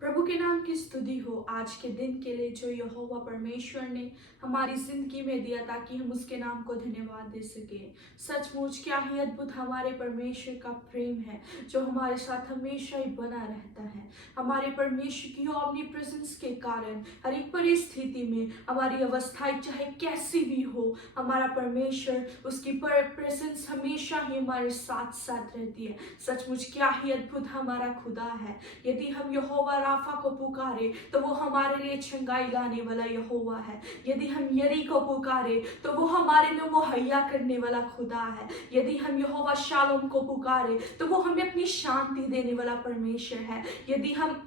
प्रभु के नाम की स्तुति हो आज के दिन के लिए जो यहोवा परमेश्वर ने हमारी जिंदगी में दिया ताकि हम उसके नाम को धन्यवाद दे सके। सचमुच क्या ही अद्भुत हमारे परमेश्वर का प्रेम है जो हमारे साथ हमेशा ही बना रहता है। हमारे परमेश्वर की ओमनी प्रेजेंस के कारण हर एक परिस्थिति में हमारी अवस्थाएं चाहे कैसी भी हो, हमारा परमेश्वर उसकी प्रेजेंस हमेशा ही हमारे साथ साथ रहती है। सचमुच क्या ही अद्भुत हमारा खुदा है। यदि हम यहोवा राफा को पुकारे तो वो हमारे लिए छंगाई लाने वाला यहोवा है। यदि हम यरी को पुकारे तो वो हमारे लिए मुहैया करने वाला खुदा है। यदि हम यहोवा शालोम को पुकारे तो वो हमें अपनी शांति देने वाला परमेश्वर है। यदि हम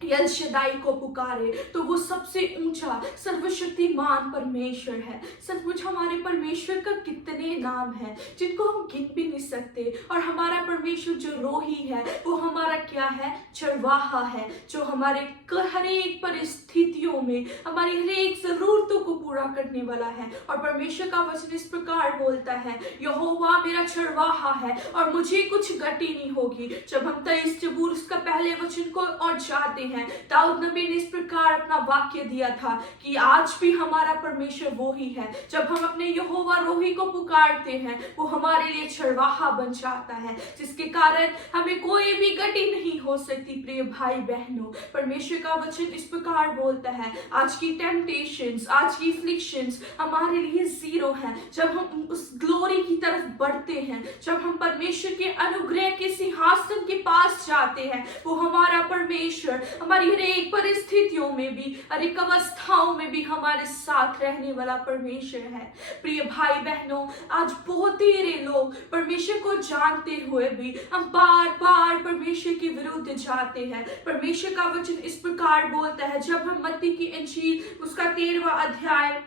यल शदाई को पुकारे तो वो सबसे ऊंचा सर्वशक्तिमान परमेश्वर है। सचमुच हमारे परमेश्वर का कितने नाम है जिनको हम गिन भी नहीं सकते। और हमारा परमेश्वर जो रोही है वो हमारा क्या है, चरवाहा है, जो हमारे हर एक परिस्थितियों में हमारी हर एक जरूरतों को पूरा करने वाला है। और परमेश्वर का वचन इस प्रकार बोलता है, यहोवा मेरा चरवाहा है और मुझे कुछ गति नहीं होगी। जब हम 23 जबूर उसका पहले वचन को और जाते हैं, दाऊद नबी ने इस प्रकार अपना वाक्य दिया था कि आज भी हमारा परमेश्वर वो ही है। जब हम अपने यहोवा रोही को पुकारते हैं वो हमारे लिए चरवाहा बन जाता है, जिसके कारण हमें कोई भी गति नहीं हो सकती। प्रिय भाई बहनों, परमेश्वर का वचन इस प्रकार बोलता है, आज की टेम्पटेशंस, आज की अफलिक्शंस हमारे लिए जीरो है। जब हम उस ग्लोरी की तरफ बढ़ते हैं, जब हम परमेश्वर के अनुग्रह के सिंहासन के पास जाते हैं, वो हमारा परमेश्वर हमारी हर एक परिस्थितियों में भी, हर एक अवस्थाओं में भी हमारे साथ रहने वाला परमेश्वर है। प्रिय भाई बहनों, आज बहुत ही लोग परमेश्वर को जानते हुए भी हम बार बार परमेश्वर के विरुद्ध जाते हैं। परमेश्वर का वचन इस प्रकार बोलता है, जब हम मत्ती की इंजील उसका 13वां अध्याय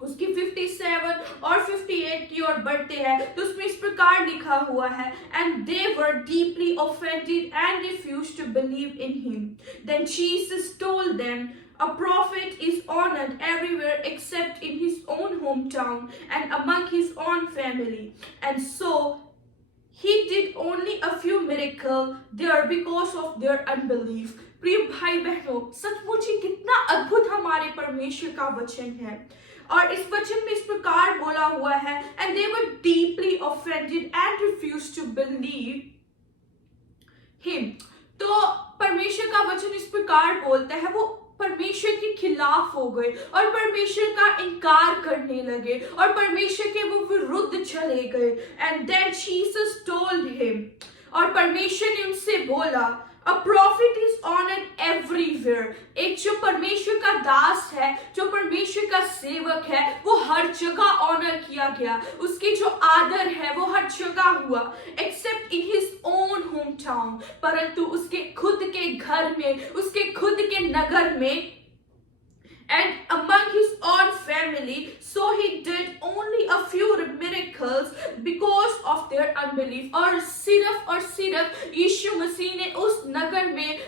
उसकी 57 और 58 की ओर बढ़ते हैं तो उसमें इस प्रकार लिखा हुआ है, and they were deeply offended and refused to believe in him. Then Jesus told them, a prophet is honored everywhere except in his own hometown and among his own family. And so he did only a few miracles there because of their unbelief. प्रिय भाई बहनों, सचमुच ही कितना अद्भुत हमारे परमेश्वर का वचन है। और इस वचन में इस प्रकार बोला हुआ है, and they were deeply offended and refused to believe him। तो परमेश्वर का वचन इस प्रकार बोलता है, वो परमेश्वर के खिलाफ हो गए और परमेश्वर का इनकार करने लगे और परमेश्वर के वो विरुद्ध चले गए। And then Jesus told him, और परमेश्वर ने उनसे बोला, A prophet is honored everywhere। एक जो परमेश्वर का दास है, जो परमेश्वर का सेवक है, वो हर जगह ऑनर किया गया। उसकी जो आदर है वो हर जगह हुआ, accept in his own home town, परंतु उसके खुद के घर में, उसके खुद के नगर में, and among his own family, so he did only a few miracles because of their unbelief। और सिर्फ यीशु मसीह ने उस नगर में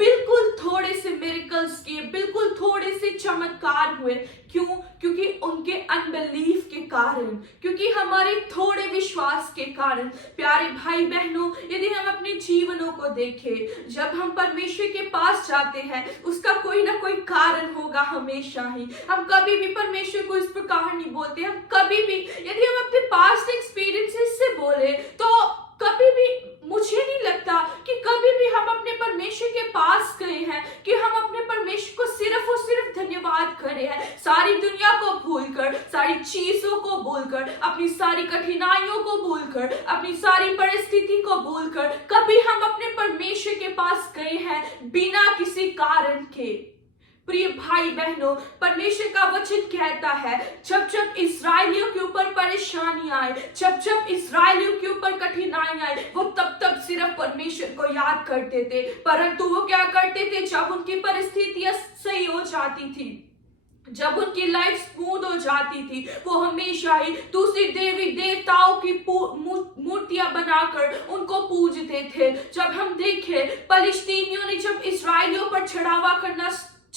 बिल्कुल थोड़े से मिरेकल्स किए, बिल्कुल थोड़े से चमत्कार हुए। क्यों? क्योंकि उनके अनबिलीफ के कारण, क्योंकि हमारे थोड़े विश्वास के कारण। प्यारे भाई बहनों, यदि हम अपने जीवनों को देखें, जब हम परमेश्वर के पास जाते हैं उसका कोई ना कोई कारण होगा हमेशा ही। हम कभी भी परमेश्वर को इस प्रकार नहीं बोलते। हम कभी भी, यदि हम अपने पास्ट एक्सपीरियंसेस से बोले तो कभी भी मुझे नहीं लगता कि कभी भी हम अपने परमेश्वर के पास गए हैं कि हम अपने परमेश्वर को सिर्फ और सिर्फ धन्यवाद करे हैं। सारी दुनिया को भूलकर, सारी चीजों को भूलकर, अपनी सारी कठिनाइयों को भूलकर, अपनी सारी परिस्थिति को भूलकर कभी हम अपने परमेश्वर के पास गए हैं बिना किसी कारण के। प्रिय भाई बहनों, परमेश्वर का वचन कहता है, जब जब इस्राएलियों के ऊपर परेशानी आए, जब जब इस्राएलियों के ऊपर कठिनाई आए, वो तब सिर्फ परमेश्वर को याद करते थे। परंतु वो क्या करते थे, जब उनकी परिस्थितियां सही हो जाती थी, जब उनकी लाइफ स्मूथ हो जाती थी, वो हमेशा ही दूसरी देवी देवताओं की मूर्तियां बनाकर उनको पूजते थे। जब हम देखें, फलिस्तीनियों ने जब इस्राएलियों पर चढ़ावा करना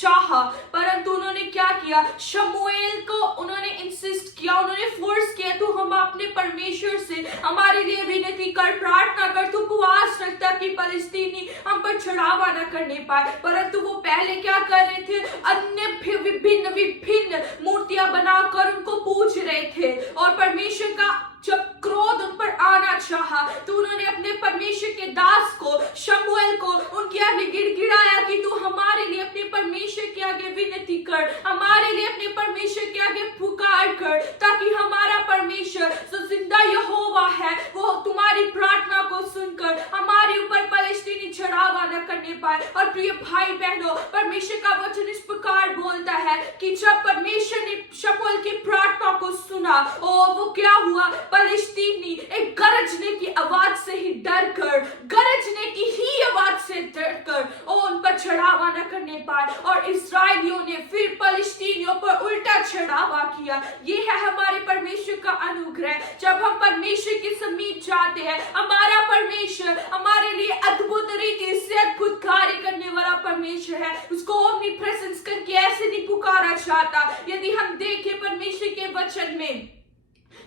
चाहा, परंतु उन्होंने क्या किया, शमूएल को उन्होंने इंसिस्ट किया, उन्होंने फोर्स किया, तू हम अपने परमेश्वर से हमारे लिए विनती कर, प्रार्थना कर, तू उपवास रखता कि फलस्तीनी हम पर चढ़ावा न करने पाए। परंतु वो पहले क्या कर रहे थे, अन्य विभिन्न विभिन्न मूर्तियां बनाकर उनको पूज रहे थे। और परमेश्वर का जब क्रोध उन पर आना चाहा तो उन्होंने अपने परमेश्वर के दास को शमूएल को उनके आगे गिड़गिड़ाया कि तू हमारे लिए अपने परमेश्वर के आगे विनती कर, हमारे लिए अपने परमेश्वर के आगे पुकार कर, ताकि हमारा परमेश्वर जो जिंदा यहोवा है वो तुम्हारी प्रार्थना को सुनकर हमारे ऊपर फलस्तीनी चढ़ावा न करने पाए। और प्रिय भाई बहनों, परमेश्वर का वचन इस प्रकार बोलता है कि जब परमेश्वर ने शमूएल की प्रार्थना को सुना, वो क्या हुआ, फलस्तीनी एक गरजने की आवाज से ही डरकर, गरजने की ही आवाज से डरकर उन पर चढ़ावा न करने पाए। और इस्राएलियों ने फिर फलस्तीनियों पर उल्टा चढ़ावा किया। ये है हमारे परमेश्वर का अनुग्रह। जब हम परमेश्वर के समीप जाते हैं, हमारा परमेश्वर हमारे लिए अद्भुत रीति से अद्भुत कार्य करने वाला परमेश्वर है। उसको ओमनी प्रेजेंस करके ऐसे नहीं पुकारा जाता। यदि हम देखें परमेश्वर के वचन में,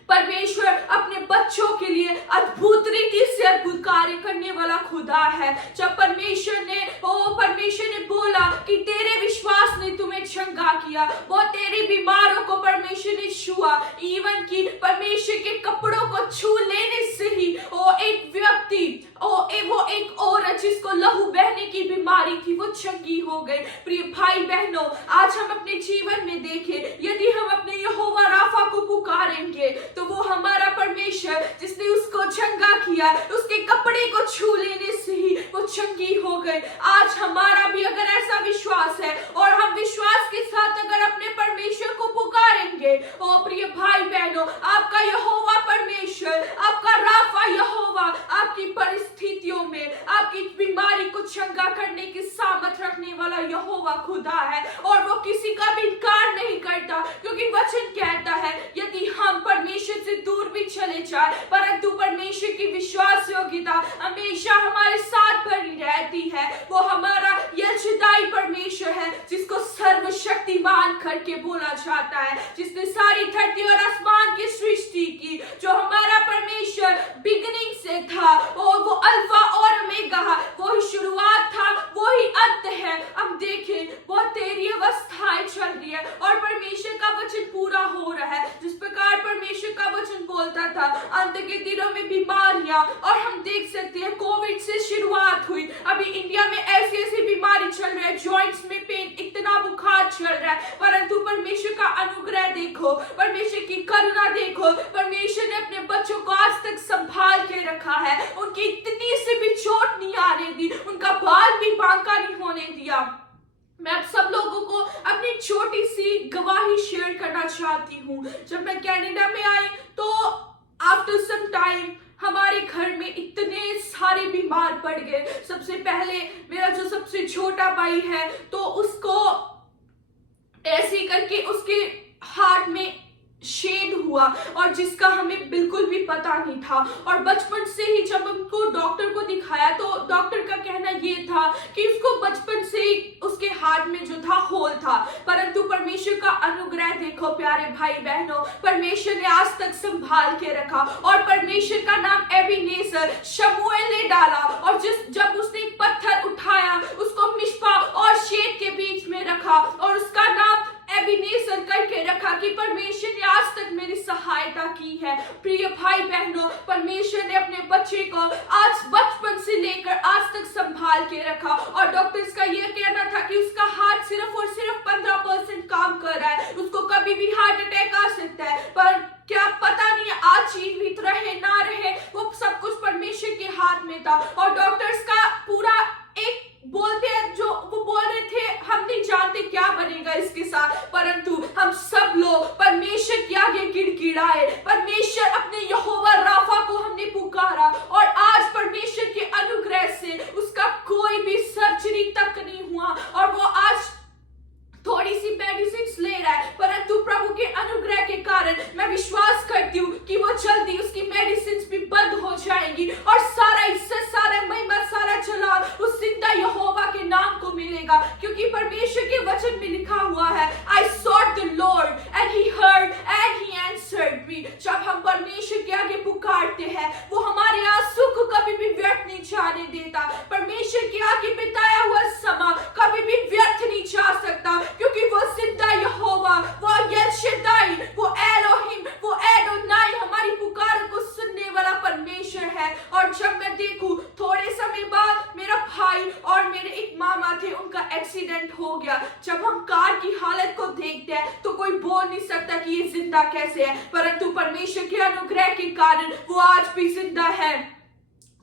परमेश्वर अपने बच्चों के लिए अद्भुत रीति से अद्भुत कार्य करने वाला खुदा है। जब परमेश्वर ने बोला कि तेरे विश्वास ने तुम्हें चंगा किया, वो तेरे बीमारों को परमेश्वर ने छुआ, इवन कि परमेश्वर के कपड़ों को छू लेने से ही वो एक व्यक्ति, वो एक औरत जिसको लहू बहने की बीमारी थी, वो चंगी हो गई। प्रिय भाई बहनों, आज हम अपने जीवन में देखें, यदि हम अपने यहोवा राफा को पुकारेंगे तो वो हमारा परमेश्वर जिसने उसको चंगा किया, उसके कपड़े को छू लेने से ही वो चंगी हो गए। आज हमारा भी अगर ऐसा विश्वास है और हम विश्वास के साथ अगर अपने परमेश्वर को पुकारेंगे, ओ प्रिय भाई बहनों, आपका यहोवा परमेश्वर, आपका राफा यहोवा आपकी परिस्थितियों में आपकी बीमारी को चंगा करने की सामर्थ रखने वाला यहोवा खुदा है। और वो किसी का भी इनकार नहीं करता, क्योंकि वचन कहता है यदि हम परमेश्वर से दूर भी चले जाए, परंतु परमेश्वर की विश्वास योग्यता हमेशा हमारे साथ बनी रहती है। वो हमारा यहोवा परमेश्वर है जिसको सर्वशक्तिमान करके बोला जाता है, जिसने सारी धरती और आसमान की सृष्टि की। जो हमारा परमेश्वर बिगिनिंग से था, और वो अल्फा और ओमेगा, वो ही शुरुआत था, वो ही अंत है। अब देखें, वो तेरी अवस्थाएं चल रही है और परमेश्वर का वचन पूरा हो रहा है। जिस प्रकार परमेश्वर का वचन बोलता था अंत के दिनों में बीमारियां, और हम देख सकते हैं कोविड से शुरुआत हुई, अभी इंडिया में ऐसी ऐसी बीमारी चल रही है, जॉइंट्स में पेन, इतना बुखार चल रहा है, परंतु परमेश्वर का अनुग्रह देखो, परमेश्वर की करुणा देखो, परमेश्वर ने अपने बच्चों को आज तक संभाल के रखा है। उनकी इतनी से भी चोट नहीं आने दी, उनका बाल भी बांका नहीं होने दिया। मैं आप सब लोगों को अपनी छोटी सी गवाही शेयर करना चाहती हूँ। जब मैं कनाडा में आई तो आफ्टर सम टाइम हमारे घर में इतने सारे बीमार पड़ गए। सबसे पहले मेरा जो सबसे छोटा भाई है, तो उसको ऐसे करके उसके हार्ट में शेड हुआ, और जिसका हमें बिल्कुल भी पता नहीं था। और बचपन से ही जब हमको डॉक्टर को दिखाया तो डॉक्टर का कहना ये था कि उसको बचपन से ही उसके हार्ट में जो था होल था। परंतु परमेश्वर का अनुग्रह देखो प्यारे भाई बहनों, परमेश्वर ने आज तक संभाल के रखा, और परमेश्वर का नाम एबीनेजर शमूएल ने डाला। और जब उसने एक पत्थर उठाया, उसको मिस्पा और शेड के बीच में रखा, और उसका नाम एबीनेजर करके रखा कि परमेश्वर ने आज तक मेरी सहायता की है। प्रिय भाई बहनों, परमेश्वर ने अपने बच्चे को आज बचपन से लेकर आज तक संभाल के रखा। और डॉक्टर्स का यह कहना था कि उसका हार्ट सिर्फ और सिर्फ 15% काम कर रहा है, उसको कभी भी हार्ट अटैक आ सकता है, पर क्या पता नहीं आज जीवित रहे ना रहे, वो सब कुछ परमेश्वर के हाथ में था। और डॉक्टर्स का पूरा एक बोलते हैं, जो वो बोल रहे थे, हम नहीं जानते क्या बनेगा इसके साथ, परंतु हम सब लोग परमेश्वर के आगे गिड़गिड़ाए, परमेश्वर अपने यहोवा राफा को हमने पुकारा, और आज परमेश्वर के अनुग्रह से उसका कोई भी सर्जरी तक नहीं हुआ, और वो आज थोड़ी सी मेडिसिन ले रहा है, परंतु प्रभु के अनुग्रह के कारण मैं विश्वास करती हूँ कि वो जल्दी उसकी मेडिसिन भी बंद हो जाएंगी, और सारा इज्जत, सारा महिमा, सारा जलाल उस जिंदा यहोवा के नाम को मिलेगा, क्योंकि परमेश्वर के वचन में लिखा हुआ है, I sought the Lord and he heard and he answered me। जब हम परमेश्वर के आगे पुकारते हैं, वो हमारे आंसू को कभी भी व्यर्थ नहीं जाने देता। परमेश्वर के आगे बिताया हुआ समय कभी भी व्यर्थ नहीं जा सकता, क्योंकि वो जिंदा यहोवा, वो एल शद्दाई, वो एलोहिम, वो एडोनाई हमारी पुकार को सुनने वाला परमेश्वर है। और जब मैं देखूं, थोड़े समय बाद मेरा भाई और मेरे एक मामा थे, उनका एक्सीडेंट हो गया। जब हम कार की हालत को देखते हैं तो कोई बोल नहीं सकता कि ये जिंदा कैसे है, परंतु परमेश्वर के अनुग्रह के कारण वो आज भी जिंदा है।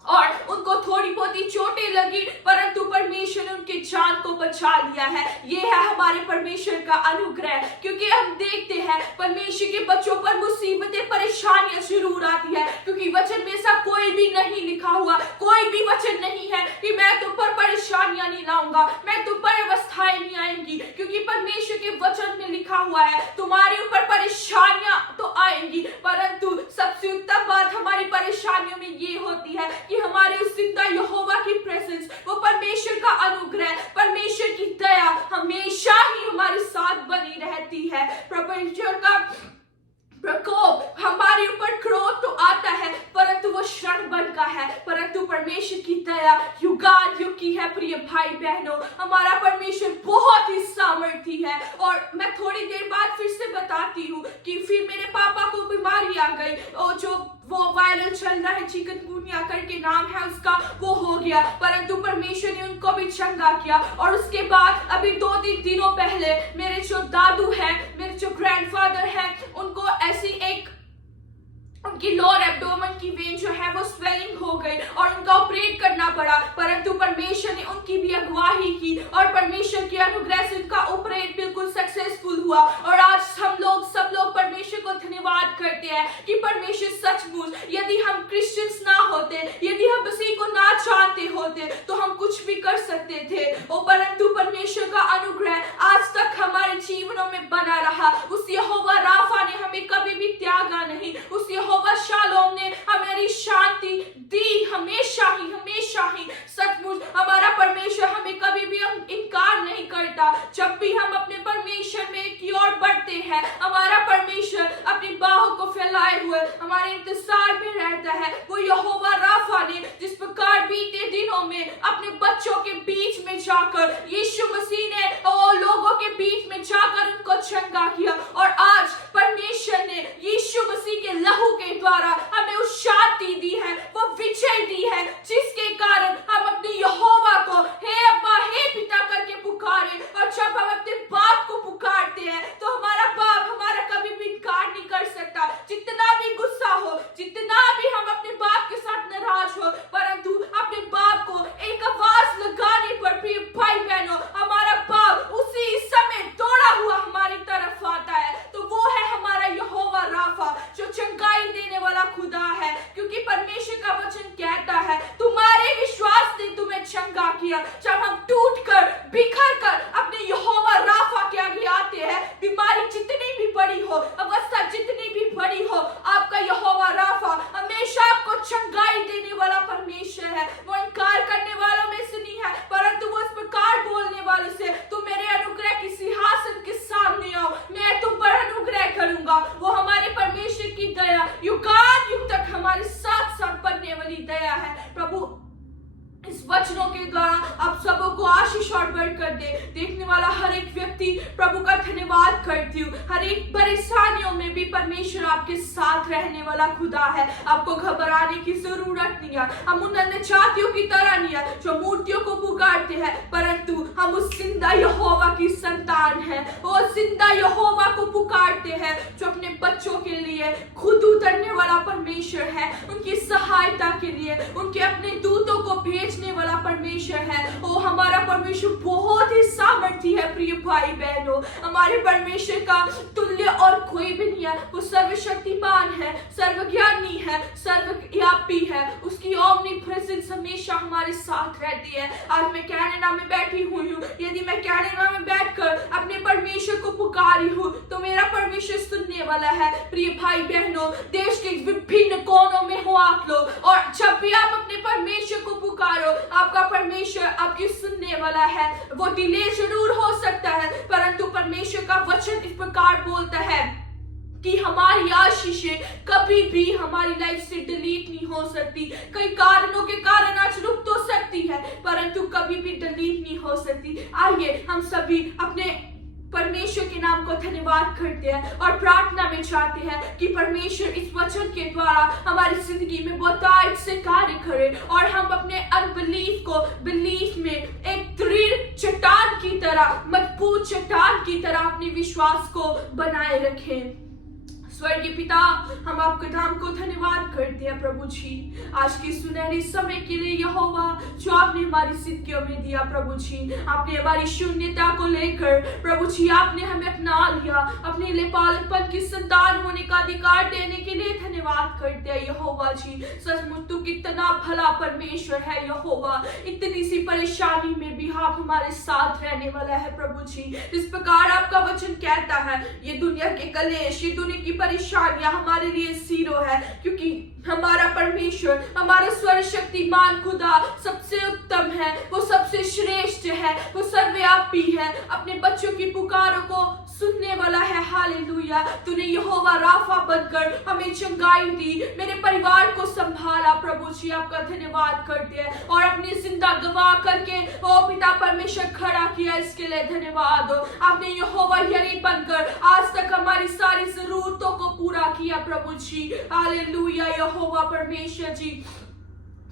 और उनको थोड़ी बहुत ही चोटें लगी, परंतु परमेश्वर ने उनके जान को बचा लिया है। ये है हमारे परमेश्वर का अनुग्रह, क्योंकि हम देखते हैं परमेश्वर के बच्चों पर मुसीबतें, परेशानियां जरूर आती है, क्योंकि वचन में ऐसा कोई भी नहीं लिखा हुआ, कोई भी वचन नहीं है कि मैं तुम पर परेशानियां नहीं लाऊंगा, मैं तुम पर अवस्थाएं नहीं आएंगी, क्योंकि परमेश्वर के वचन में लिखा हुआ है तुम्हारे ऊपर परेशानियां तो आएंगी, परंतु सबसे उत्तम बात हमारी परेशानियों में ये होती है कि हमारे उस जिंदा यहोवा की प्रेजेंस, वो परमेश्वर का अनुग्रह, परमेश्वर की दया हमेशा ही हमारे साथ बनी रहती है। परमेश्वर का प्रकोप हमारे ऊपर क्रोध तो आता है, परंतु वो क्षण भर का है, परंतु परमेश्वर की दया युगान युग की है। प्रिय भाई बहनों, हमारा परमेश्वर बहुत ही सामर्थी है। और मैं थोड़ी देर बाद फिर से बताती हूँ कि फिर मेरे पापा को बीमारी आ गई, और जो वो वायरल चल रहा है, चिकनगुनिया करके नाम है उसका, वो हो गया, परंतु परमेश्वर ने उनको भी चंगा किया। और उसके बाद अभी 2-3 दिनों पहले मेरे जो दादू हैं, मेरे जो ग्रैंडफादर हैं, उनको ऐसी एक उनकी लोअर एब्डोमेन की वेन जो है वो स्वेलिंग हो गई और उनका ऑपरेट करना पड़ा, परंतु परमेश्वर ने उनकी भी अगुवाई की और परमेश्वर के अनुग्रह से उनका ऑपरेट बिल्कुल सक्सेसफुल हुआ। और आज हम लोग सब लोग परमेश्वर को धन्यवाद करते हैं कि परमेश्वर सचमुच, यदि हम क्रिश्चियंस ना होते, यदि हम उसी को ना जानते होते, तो हम कुछ भी कर सकते थे। और परंतु परमेश्वर का अनुग्रह आज तक हमारे जीवनों में बना रहा। उस यहोवा राफा ने हमें कभी भी त्यागा नहीं, उस यहोवा शालोम ने हमारी शांति दी हमेशा ही। सचमुच हमारा परमेश्वर हमें कभी भी इनकार नहीं करता। जब भी हम अपने परमेश्वर में की ओर बढ़ते हैं, हमारा परमेश्वर अपनी बाहों को फैलाए हुए हमारे इंतजार में रहता है। वो यहोवा राफा ने जिस प्रकार बीते दिनों में अपने बच्चों के बीच में जाकर, यीशु मसीह ने लोगों के बीच में जाकर उनको चंगा किया, और आज परमेश्वर ने यीशु मसीह के लहू के द्वारा हमें उस शांति दी है, वो विजय दी है, जिसके कारण हम अपने यहोवा को हे अब्बा, हे पिता करके पुकारे। और जब हम अपने बाप को पुकारते हैं तो हमारा बाप हमारा कभी भी इनकार नहीं कर सकता। जितना भी गुस्सा हो, जितना भी हम अपने बाप के साथ नाराज हो, परंतु अपने बाप को एक आवाज लगाने पर, प्रिय भाई बहनों, हमारा बाप उसी समय दौड़ा हुआ हमारी तरफ आता है। तो वो है हमारा यहोवा राफा, जो चंगाई देने वाला खुदा है, क्योंकि परमेश्वर का वचन कहता है तुम्हारे विश्वास ने तुम्हें चंगा किया। जब हम टूटकर, बिखर कर अपने यहोवा राफा के आगे आते हैं, बीमारी जितनी भी बड़ी हो, अवस्था जितनी भी बड़ी हो, आपका यहोवा राफा हमेशा आपको चंगाई देने वाला परमेश्वर है। वो इनकार करने वालों में से नहीं है, परंतु वो इस प्रकार बोलने वालों से, तुम मेरे अनुग्रह की सिंहासन के सामने आओ, मैं तुम पर अनुग्रह करूंगा। वो हमारे परमेश्वर की दया युगान युग तक हमारे साथ साथ बनने वाली दया है। प्रभु इस वचनों के द्वारा आप सबों को आशीष और बरकत दे। देखने वाला हर एक व्यक्ति प्रभु का धन्यवाद करती हूँ। हर एक परेशानियों में भी परमेश्वर आपके साथ रहने वाला खुदा है। आपको घबराने की जरूरत नहीं है। हम उन अन्य जातियों की तरह नहीं है जो मूर्तियों को पुकारते हैं, परंतु हम उस जिंदा यहोवा की संतान हैं। वो जिंदा यहोवा को पुकारते हैं जो अपने बच्चों के लिए खुद उतरने वाला परमेश्वर है, उनकी सहायता के लिए उनके अपने दूतों को भेजने वाला परमेश्वर है। वो हमारा परमेश्वर बहुत ही सामर्थी है। प्रिय भाई बहनों, हमारे परमेश्वर का तुल्य और कोई भी नहीं है। वो सर्वशक्तिमान है, सर्वज्ञानी है, सर्वव्यापी है। उसकी ओमनी प्रेजेंस हमेशा हमारे साथ रहती है। आज मैं कनाडा में बैठी हुई हूँ। यदि मैं कनाडा में बैठकर अपने परमेश्वर को पुकार रही हूँ तो मेरा परमेश्वर सुनने वाला है। प्रिय भाई बहनों, देश के विभिन्न कोनों में हो आप लोग, और जब भी आप अपने परमेश्वर को पुकारो, आपका परमेश्वर आपकी सुनने वाला है। वो डिले जरूर हो सकता है, परंतु परमेश्वर का वचन इस प्रकार बोलता है कि हमारी आशीषें कभी भी हमारी लाइफ से डिलीट नहीं हो सकती। कई कारणों के कारण आज रुक तो सकती है, परंतु कभी भी डिलीट नहीं हो सकती। आइए हम सभी अपने परमेश्वर के नाम को धन्यवाद करते हैं और प्रार्थना में चाहते हैं कि परमेश्वर इस वचन के द्वारा हमारी जिंदगी में बहुतायत से कार्य करे और हम अपने अनबिलीफ को बिलीफ में एक दृढ़ चट्टान की तरह, मजबूत चट्टान की तरह अपने विश्वास को बनाए रखें। स्वर्गीय पिता, हम आपके नाम को धन्यवाद करते हैं प्रभु जी, आज की सुनहरी समय के लिए यहोवा जो आपने हमारी जिंदगियों में दिया। प्रभु जी, आपने हमारी शून्यता को लेकर प्रभु जी आपने हमें अपना लिया, अपने लिए पालकपन की संतान होने का अधिकार देने के लिए धन्यवाद करते हैं यहोवा जी। सचमुच तू कितना भला परमेश्वर है यहोवा, इतनी सी परेशानी में भी आप हमारे साथ रहने वाला है प्रभु जी। इस प्रकार आपका वचन कहता है, ये दुनिया के कलेश, ये दुनिया की परेशानियां हमारे लिए जीरो है, क्योंकि हमारा परमेश्वर, हमारा सर्वशक्तिमान खुदा सबसे उत्तम है, वो सबसे श्रेष्ठ है, वो सर्वव्यापी है, अपने बच्चों की पुकारों को सुनने वाला है। हालेलुया। तूने यहोवा राफा बनकर हमें चंगाई दी, मेरे परिवार को संभाला। प्रभु जी आपका धन्यवाद करते हैं और अपनी जिंदा गवाह करके ओ पिता परमेश्वर खड़ा किया, इसके लिए धन्यवाद हो। आपने यहोवा यरी बनकर आज तक हमारी सारी जरूरतों को पूरा किया प्रभु जी। हालेलुया यहोवा परमेश्वर जी।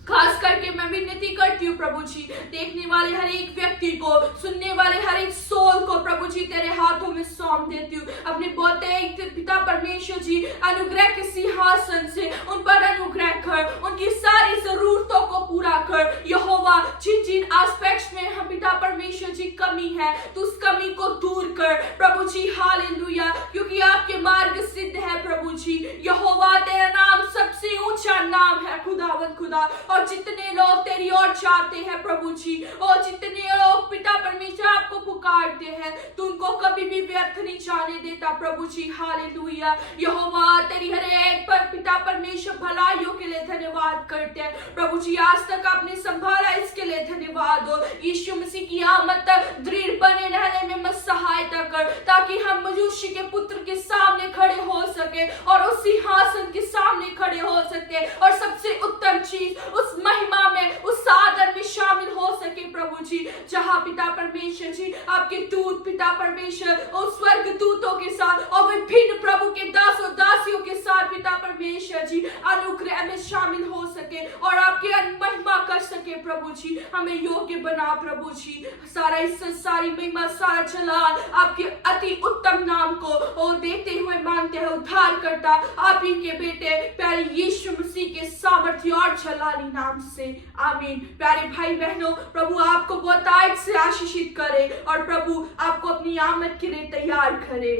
खास करके मैं विनती करती हूँ प्रभु जी, देखने वाले हर एक व्यक्ति को, सुनने वाले हर एक सोल को प्रभु जी तेरे हाथों में सौंप देती हूँ। अपने बहुते पिता परमेश्वर जी अनुग्रह के सिंहासन से उन पर अनुग्रह कर, उनकी सारी जरूरतों को पूरा कर यहोवा। जिन जिन एस्पेक्ट्स में हम पिता परमेश्वर जी कमी है, तो उस कमी को दूर कर प्रभु जी। हालेलुया, क्योंकि आपके मार्ग सिद्ध है प्रभु जी यहोवा। तेरा नाम सबसे ऊंचा नाम है खुदावंद खुदा, और जितने लोग तेरी ओर जाते हैं प्रभु जी, और जितने लोग पिता परमेश्वर आपको पुकारते हैं, तू उनको कभी भी व्यर्थ नहीं जाने देता प्रभु जी। हालेलुया यहोवा, तेरी हर एक पर पिता परमेश्वर भलाइयों के लिए धन्यवाद करते हैं प्रभु जी। आज तक आपने संभाला, इसके लिए धन्यवाद हो। यीशु मसीह की आमद तक दृढ़ बने रहने में मत सहायता कर, ताकि हम मनुष्य के पुत्र के सामने खड़े हो सके और उस सिंहासन के सामने खड़े हो सके, और सबसे उत्तम चीज उस महिमा में, उस सादर में शामिल हो सके प्रभु जी, जहां पिता परमेश्वर जी आपके दूत पिता परमेश्वर और स्वर्ग दूतों के साथ और विभिन्न प्रभु के दास और दासियों के साथ पिता परमेश्वर जी अनुग्रह में शामिल हो सके और आपके महिमा कर सके प्रभु जी। हमें योग्य बना प्रभु जी। सारा इज्जत, सारी महिमा, सारा जलाल आपके अति उत्तम नाम को और देते हुए मांगते हैं उद्धार करता आप ही के बेटे प्यारे यीशु मसीह के सामर्थ्य और जलाली नाम से, आमीन। प्यारे भाई बहनों, प्रभु आपको बहुतायत से आशीषित करे और प्रभु आपको अपनी आमद के लिए तैयार करे।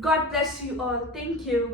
God bless you all. Thank you.